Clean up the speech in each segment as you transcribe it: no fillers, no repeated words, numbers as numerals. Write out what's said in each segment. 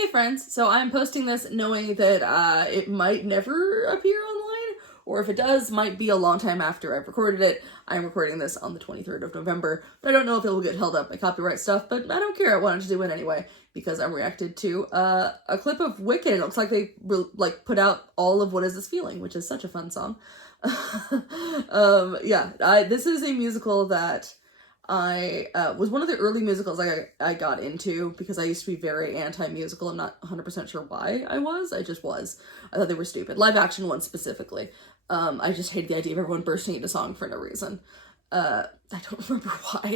Hey friends, so I'm posting this knowing that it might never appear online, or if it does, might be a long time after I've recorded it. I'm recording this on the 23rd of November, but I don't know if it will get held up by copyright stuff, but I don't care. I wanted to do it anyway, because I'm reacted to a clip of Wicked. It looks like they put out all of What Is This Feeling, which is such a fun song. This is a musical that I was one of the early musicals I got into, because I used to be very anti-musical. I'm not 100% sure why I was. I just was. I thought they were stupid. Live action ones specifically. I just hated the idea of everyone bursting into song for no reason. I don't remember why. I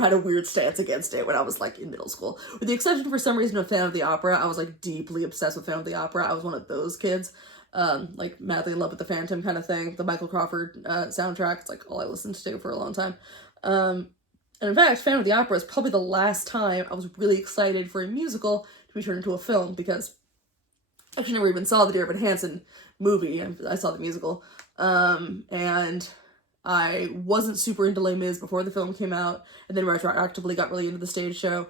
had a weird stance against it when I was like in middle school. With the exception for some reason of Phantom of the Opera. I was like deeply obsessed with Phantom of the Opera. I was one of those kids. Like madly in love with the Phantom kind of thing. The Michael Crawford soundtrack. It's like all I listened to for a long time. And in fact, Phantom of the Opera is probably the last time I was really excited for a musical to be turned into a film, because I actually never even saw the Dear Evan Hansen movie. I saw the musical. And I wasn't super into Les Mis before the film came out, and then retroactively got really into the stage show.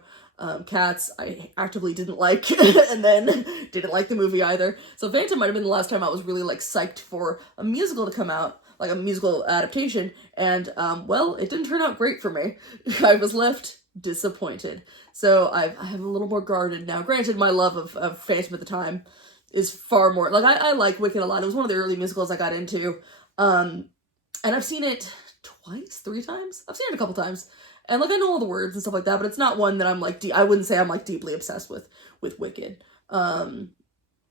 Cats, I actively didn't like, and then didn't like the movie either. So Phantom might have been the last time I was really like psyched for a musical to come out, like a musical adaptation, and well, it didn't turn out great for me. I was left disappointed. So I have a little more guarded now. Granted, my love of Phantom at the time is far more, like I like Wicked a lot. It was one of the early musicals I got into, and I've seen it three times? I've seen it a couple times. And like I know all the words and stuff like that, but it's not one that I'm like I wouldn't say I'm like deeply obsessed with Wicked.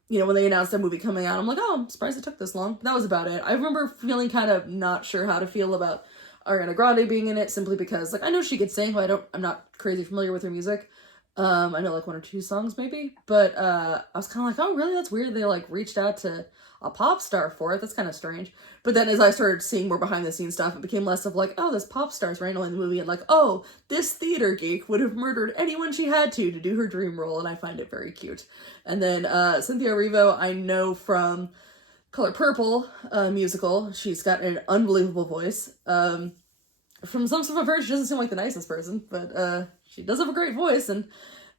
You know, when they announced that movie coming out, I'm like, oh, I'm surprised it took this long. But that was about it. I remember feeling kind of not sure how to feel about Ariana Grande being in it, simply because like I know she could sing, but I'm not crazy familiar with her music. I know like one or two songs maybe, but I was kind of like, oh really, that's weird. They like reached out to a pop star for it. That's kind of strange. But then as I started seeing more behind the scenes stuff, it became less of like, oh, this pop star's randomly in the movie, and like, oh, this theater geek would have murdered anyone she had to do her dream role, and I find it very cute. And then Cynthia Erivo, I know from Color Purple musical. She's got an unbelievable voice. From some stuff I've heard, she doesn't seem like the nicest person, but she does have a great voice, and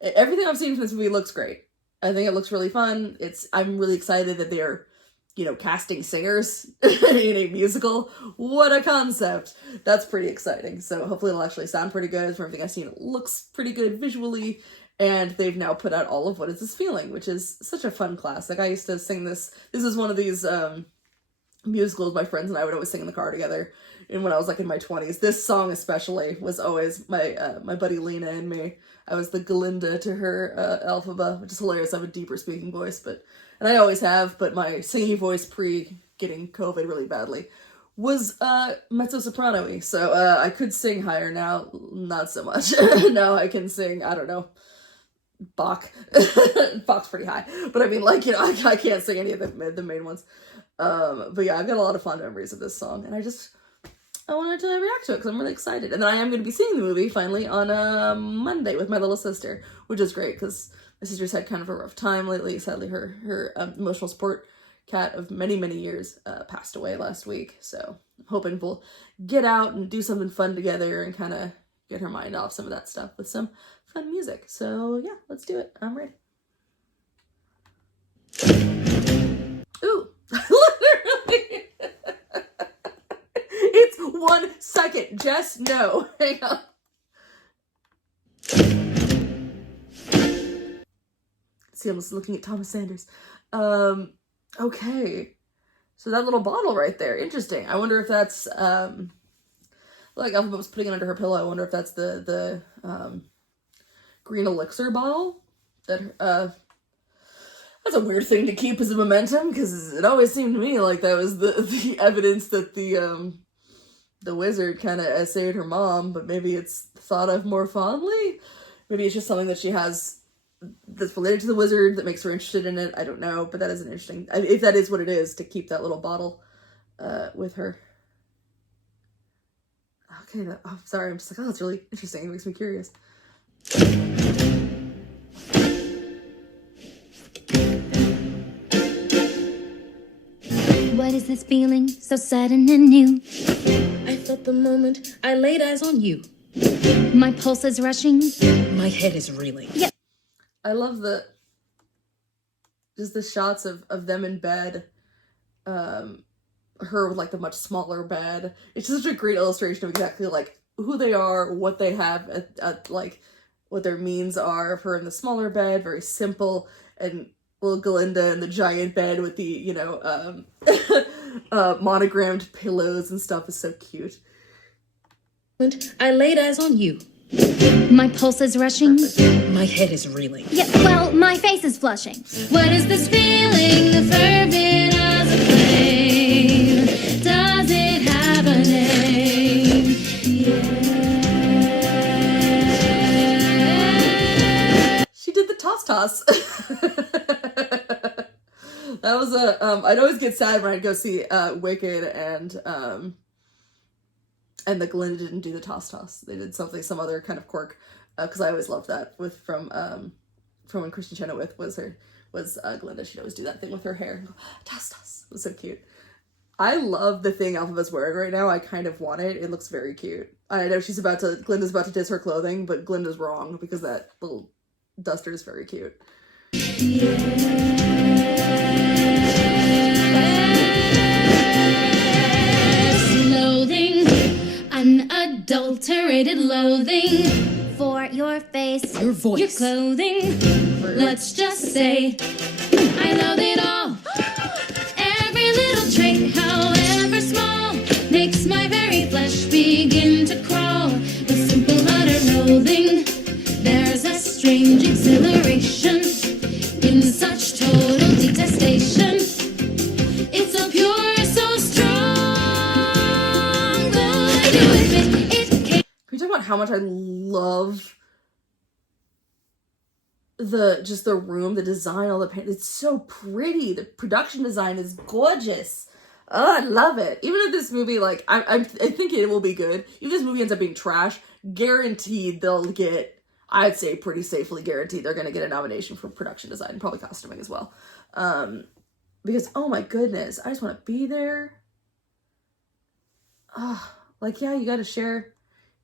everything I've seen from this movie looks great. I think it looks really fun. I'm really excited that they're, you know, casting singers in a musical. What a concept. That's pretty exciting. So hopefully it'll actually sound pretty good. From everything I've seen, it looks pretty good visually. And they've now put out all of What Is This Feeling, which is such a fun classic. I used to sing this. This is one of these musicals my friends and I would always sing in the car together. And when I was like in my 20s, this song especially was always my buddy Lena and me. I was the Galinda to her Elphaba, which is hilarious. I have a deeper speaking voice, and I always have, but my singing voice pre getting COVID really badly was mezzo-soprano-y. So I could sing higher now, not so much. Now I can sing, I don't know, Bach. Bach's pretty high, but I mean, like, you know, I can't sing any of the main ones. But yeah, I've got a lot of fond memories of this song, and I wanted to react to it because I'm really excited. And then I am going to be seeing the movie finally on Monday with my little sister, which is great because my sister's had kind of a rough time lately. Sadly, her emotional support cat of many, many years passed away last week. So I'm hoping we'll get out and do something fun together and kind of get her mind off some of that stuff with some fun music. So yeah, let's do it. I'm ready. Ooh, literally. It's 1 second. Just no. Hang on. See, I'm just looking at Thomas Sanders. Okay. So that little bottle right there. Interesting. I wonder if that's, like Alphabet was putting it under her pillow. I wonder if that's the green elixir bottle. That's a weird thing to keep as a momentum, because it always seemed to me like that was the evidence that the wizard kind of essayed her mom, but maybe it's thought of more fondly. Maybe it's just something that she has that's related to the wizard that makes her interested in it. I don't know, but that is an interesting, if that is what it is, to keep that little bottle with her. Okay, I'm sorry, I'm just like, oh, that's really interesting. It makes me curious. What is this feeling so sudden and new? I felt the moment I laid eyes on you. My pulse is rushing. My head is reeling. Yep. I love the just the shots of them in bed, her with like the much smaller bed. It's just such a great illustration of exactly like who they are, what they have at like what their means are, of her in the smaller bed, very simple, and little Glinda in the giant bed with the, you know, monogrammed pillows and stuff is so cute. I laid eyes on you. My pulse is rushing. My head is reeling. Yeah, well, my face is flushing. What is this feeling? The fervent as a flame. Does it have a name? Yeah. She did the toss. That was I'd always get sad when I'd go see Wicked and the Glinda didn't do the toss. They did some other kind of quirk, because I always loved that from when Kristen Chenoweth was Glinda. She'd always do that thing with her hair. Toss. It was so cute. I love the thing Alphaba's wearing right now. I kind of want it. It looks very cute. I know Glinda's about to diss her clothing, but Glinda's wrong because that little duster is very cute. Loathing, unadulterated loathing for your face, Your voice. your clothing. Let's just say I loathe it all. Every little trait, however small, makes my very flesh begin to crawl. With simple utter loathing, there's a strange exhilaration in such total detestation. It's so pure, so strong, though I do admit it can't. Can we talk about how much I love the room, the design, all the paint? It's so pretty. The production design is gorgeous. Oh, I love it. Even if this movie, like, I think it will be good. Even if this movie ends up being trash, guaranteed they'll get, I'd say pretty safely guaranteed they're going to get a nomination for production design and probably costuming as well. Because, oh my goodness, I just want to be there. Like, yeah, you got to share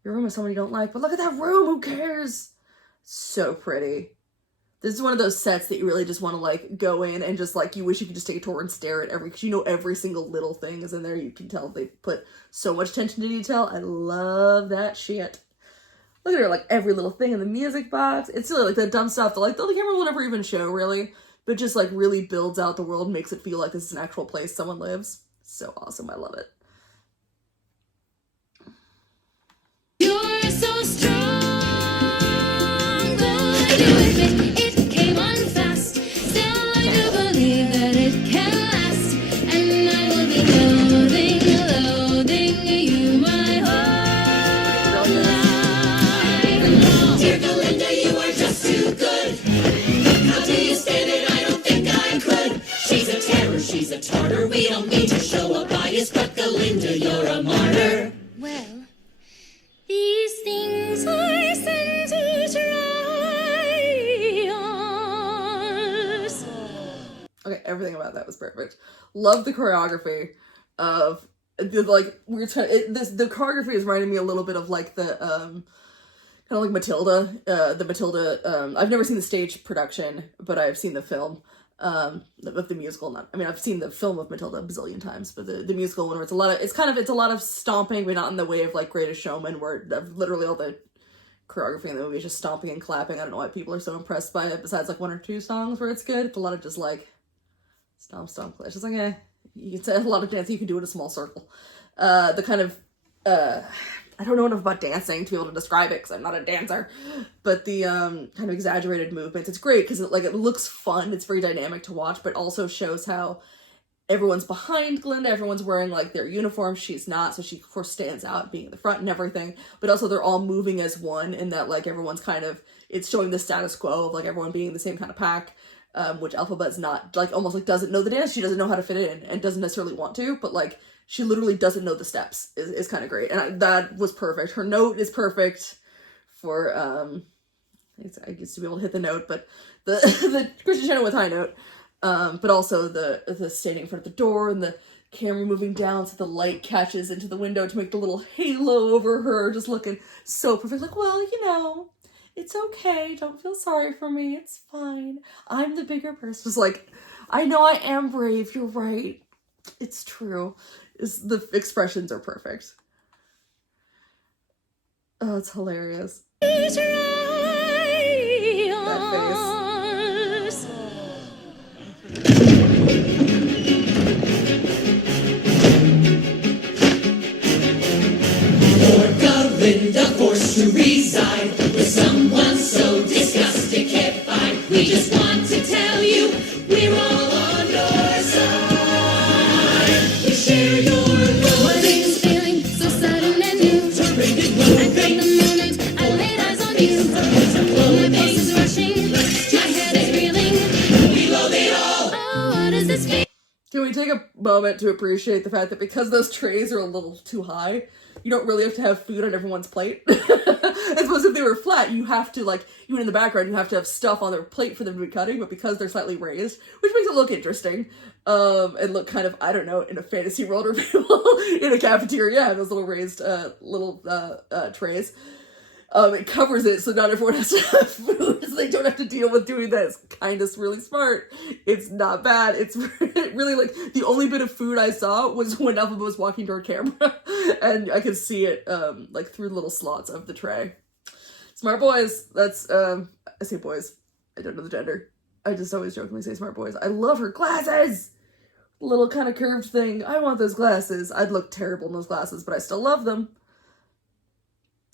your room with someone you don't like, but look at that room, who cares? So pretty. This is one of those sets that you really just want to like go in and just like, you wish you could just take a tour and stare at because you know every single little thing is in there. You can tell they put so much attention to detail. I love that shit. Look at her, like every little thing in the music box. It's really like the dumb stuff that like the camera will never even show really, but just like really builds out the world, makes it feel like this is an actual place someone lives. So awesome. I love it. You're so strong, though I do admit it came on fast. Still, I do believe that it can last, and I will be loathing you my whole life. Dear Glinda, you are just too good. How do you stand it? I don't think I could. She's a terror, she's a tartar. We don't mean to show a bias, but Glinda, you're a martyr. Well, these things are sent to try us. Okay, everything about that was perfect. Love the choreography of the like the choreography is reminding me a little bit of like the kind of like Matilda. The Matilda. I've never seen the stage production, but I've seen the film of the musical. I've seen the film of Matilda a bazillion times, but the musical one where it's a lot of stomping, but not in the way of like Greatest Showman, where literally all the choreography in the movie is just stomping and clapping. I don't know why people are so impressed by it. Besides like one or two songs where it's good, it's a lot of just like stomp, it's just like it's a lot of dancing you can do in a small circle. The kind of I don't know enough about dancing to be able to describe it because I'm not a dancer, but the kind of exaggerated movements, it's great because it looks fun, it's very dynamic to watch, but also shows how everyone's behind Glinda, everyone's wearing like their uniform, she's not, so she of course stands out being in the front and everything, but also they're all moving as one in that like everyone's kind of, it's showing the status quo of like everyone being the same kind of pack, which Elphaba's not, like almost like doesn't know the dance, she doesn't know how to fit in and doesn't necessarily want to, but like she literally doesn't know the steps is kind of great. And that was perfect. Her note is perfect for, I used to be able to hit the note, but the Kristen Chenoweth high note, but also the standing in front of the door and the camera moving down so the light catches into the window to make the little halo over her, just looking so perfect. Like, well, It's okay. Don't feel sorry for me. It's fine. I'm the bigger person. Just like, I know I am brave. You're right. It's true. The expressions are perfect. Oh, it's hilarious. That face. Linda forced to reside with someone so disgusting can't find. We just want to tell you we're all on your side. We share your love. What is this feeling so sudden and new? Terrific I felt the moment I laid eyes on you. My pulse is rushing, my head is reeling. We love it all. Oh, what is this feeling? Can we take a moment to appreciate the fact that because those trays are a little too high, you don't really have to have food on everyone's plate? I suppose if they were flat, you have to, like, even in the background, you have to have stuff on their plate for them to be cutting, but because they're slightly raised, which makes it look interesting, and look kind of, I don't know, in a fantasy world where people in a cafeteria have those little raised, trays. It covers it so not everyone has to have food, so they don't have to deal with doing that. It's kind of really smart. It's not bad. It's really, like, the only bit of food I saw was when Elphaba was walking toward camera, and I could see it, like, through little slots of the tray. Smart boys. That's, I say boys. I don't know the gender. I just always jokingly say smart boys. I love her glasses! Little kind of curved thing. I want those glasses. I'd look terrible in those glasses, but I still love them.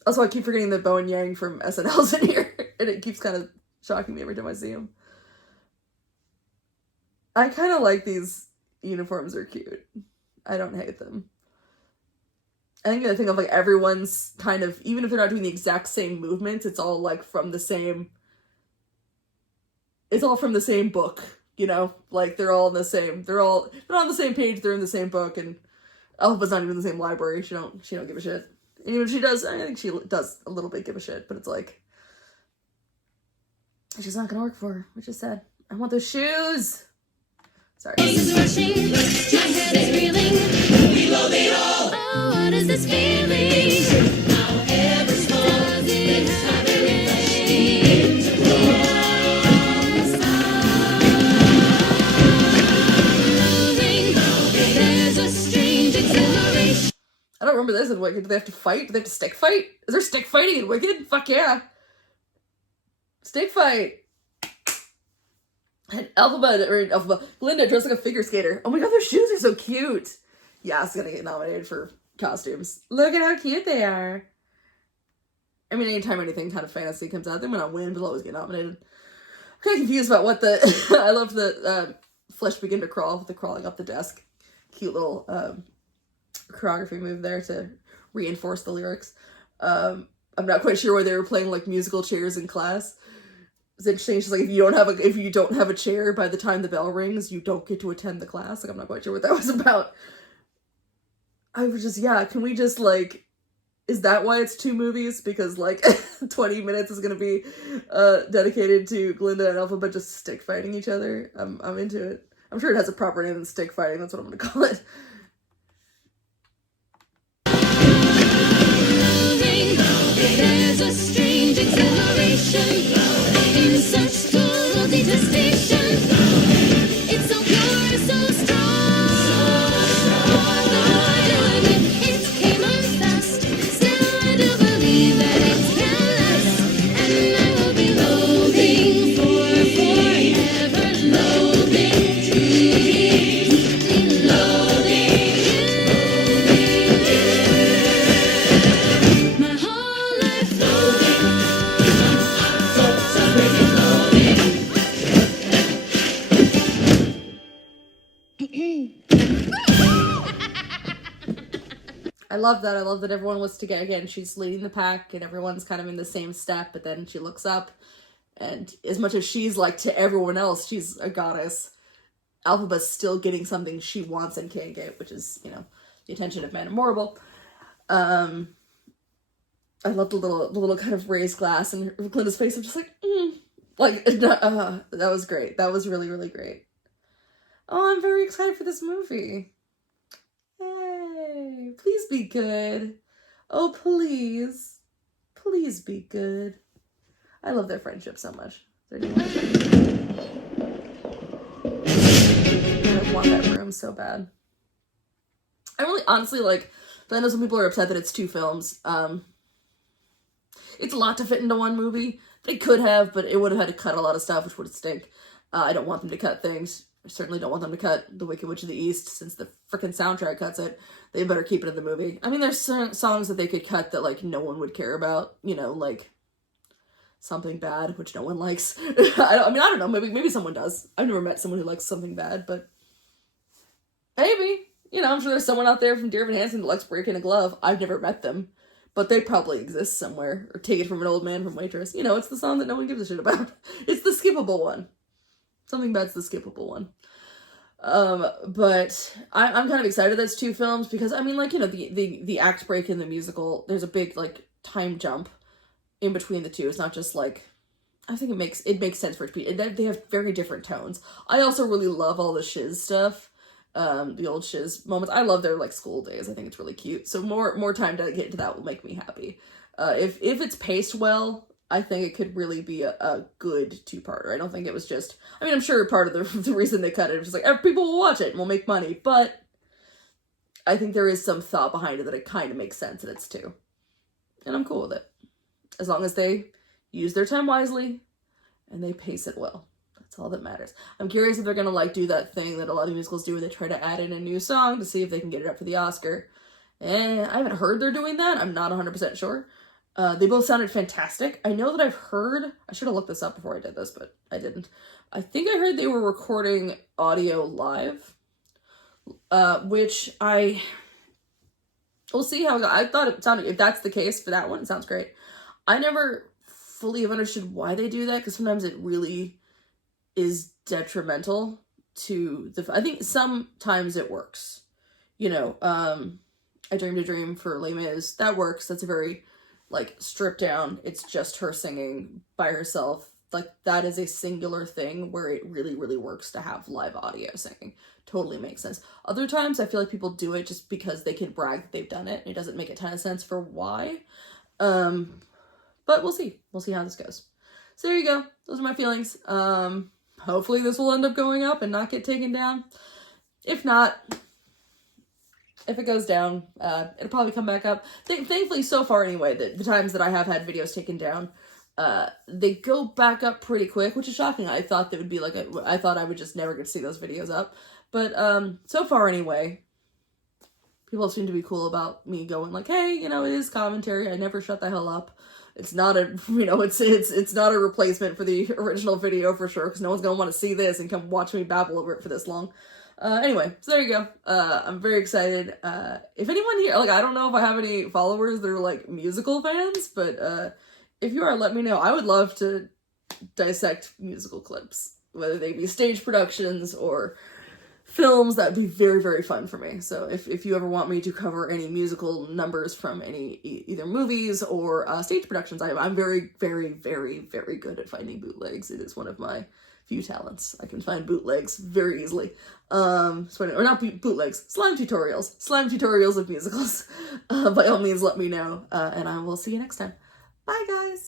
Also, I keep forgetting that Bo and Yang from SNL's in here, and it keeps kind of shocking me every time I see him. I kind of like these uniforms. Are cute. I don't hate them. I think the thing of, like, everyone's kind of, even if they're not doing the exact same movements, it's all, like, from the same, it's all from the same book, you know? Like, they're all in the same, they're on the same page, they're in the same book, and Elphaba's not even in the same library. She don't give a shit. And even if she does, I think she does a little bit give a shit, but it's like, it's just not gonna work for her, which is sad. I want those shoes! Sorry. Is rushing, my head is reeling. We love it all. Oh, what is this feeling? However small, Does it let's have have a it. name? Moving, there's a strange exhilaration. I don't remember this in Wicked. Do they have to fight? Do they have to stick fight? Is there stick fighting in Wicked? Fuck yeah. Stick fight. And Glinda dressed like a figure skater. Oh my god, their shoes are so cute. Yeah, it's gonna get nominated for costumes. Look at how cute they are. I mean, anytime anything kind of fantasy comes out, they might not win, but they'll always get nominated. I'm kind of confused about what the... I love the flesh begin to crawl with the crawling up the desk. Cute little choreography move there to reinforce the lyrics. I'm not quite sure why they were playing, like, musical chairs in class. It's interesting. She's like, if you don't have a chair by the time the bell rings, you don't get to attend the class. Like, I'm not quite sure what that was about. I was just, yeah, can we just, like, is that why it's 2 movies? Because, like, 20 minutes is gonna be dedicated to Glinda and Elphaba just stick fighting each other. I'm into it. I'm sure it has a proper name than stick fighting. That's what I'm gonna call it. There's a strange exhilaration in such total detestation. It's so pure, so strong. Though I do admit it came on fast, still I do believe that it can last. And I will be loathing for forever, loathing, truly loathing you. My whole life I love that. I love that everyone was together. Again, she's leading the pack and everyone's kind of in the same step, but then she looks up and as much as she's like to everyone else, she's a goddess. Elphaba's still getting something she wants and can't get, which is, you know, the attention of Madame Morrible. I love the little kind of raised glass and Glinda's face. I'm just like, like, that was great. That was really, really great. Oh, I'm very excited for this movie. Yay. Please be good. Oh, please. Please be good. I love their friendship so much. I want that room so bad. I really honestly like, I know some people are upset that it's 2 films. It's a lot to fit into one movie. They could have, but it would have had to cut a lot of stuff, which would stink. I don't want them to cut things. I certainly don't want them to cut The Wicked Witch of the East, since the freaking soundtrack cuts it. They better keep it in the movie. I mean, there's certain songs that they could cut that, like, no one would care about. You know, like, Something Bad, which no one likes. I don't know. Maybe someone does. I've never met someone who likes Something Bad, but maybe. You know, I'm sure there's someone out there from Dear Evan Hansen that likes Breaking a Glove. I've never met them, but they probably exist somewhere. Or Take It From an Old Man from Waitress. You know, it's the song that no one gives a shit about. It's the skippable one. Something Bad's the skippable one. But I'm kind of excited that's 2 films because, I mean, like, you know, the act break in the musical, there's a big, like, time jump in between the 2. It's not just, like, I think it makes sense for it to be, they have very different tones. I also really love all the shiz stuff. The old shiz moments. I love their, like, school days. I think it's really cute. So more time to get into that will make me happy. If it's paced well, I think it could really be a good 2-parter. I don't think it was just, I mean, I'm sure part of the reason they cut it was just like, people will watch it and we'll make money, but I think there is some thought behind it that it kind of makes sense that it's 2. And I'm cool with it. As long as they use their time wisely and they pace it well. That's all that matters. I'm curious if they're gonna, like, do that thing that a lot of musicals do where they try to add in a new song to see if they can get it up for the Oscar. And I haven't heard they're doing that. I'm not 100% sure. They both sounded fantastic. I know that I've heard, I should have looked this up before I did this, but I didn't. I think I heard they were recording audio live, which we'll see how, I thought it sounded, if that's the case for that one, it sounds great. I never fully have understood why they do that, because sometimes it really is detrimental to I think sometimes it works. You know, I Dreamed a Dream for Les Mis, that works. That's a very, like, stripped down, it's just her singing by herself. Like, that is a singular thing where it really, really works to have live audio singing. Totally makes sense. Other times, I feel like people do it just because they can brag that they've done it. It doesn't make a ton of sense for why. But we'll see. We'll see how this goes. So there you go. Those are my feelings. Hopefully this will end up going up and not get taken down. If not, if it goes down, it'll probably come back up. Thankfully, so far anyway, the times that I have had videos taken down, they go back up pretty quick, which is shocking. I thought that would be like I thought I would just never get to see those videos up. But so far anyway, people seem to be cool about me going like, hey, you know, it is commentary. I never shut the hell up. It's not a, you know, it's not a replacement for the original video for sure, because no one's gonna want to see this and come watch me babble over it for this long. Anyway, so there you go. I'm very excited. If anyone here, like, I don't know if I have any followers that are, like, musical fans, but if you are, let me know. I would love to dissect musical clips, whether they be stage productions or films. That would be very, very fun for me. So if you ever want me to cover any musical numbers from any either movies or stage productions, I'm very, very, very, very good at finding bootlegs. It is one of my few talents. I can find bootlegs very easily. Or not bootlegs, slime tutorials of musicals. By all means, let me know, and I will see you next time. Bye, guys!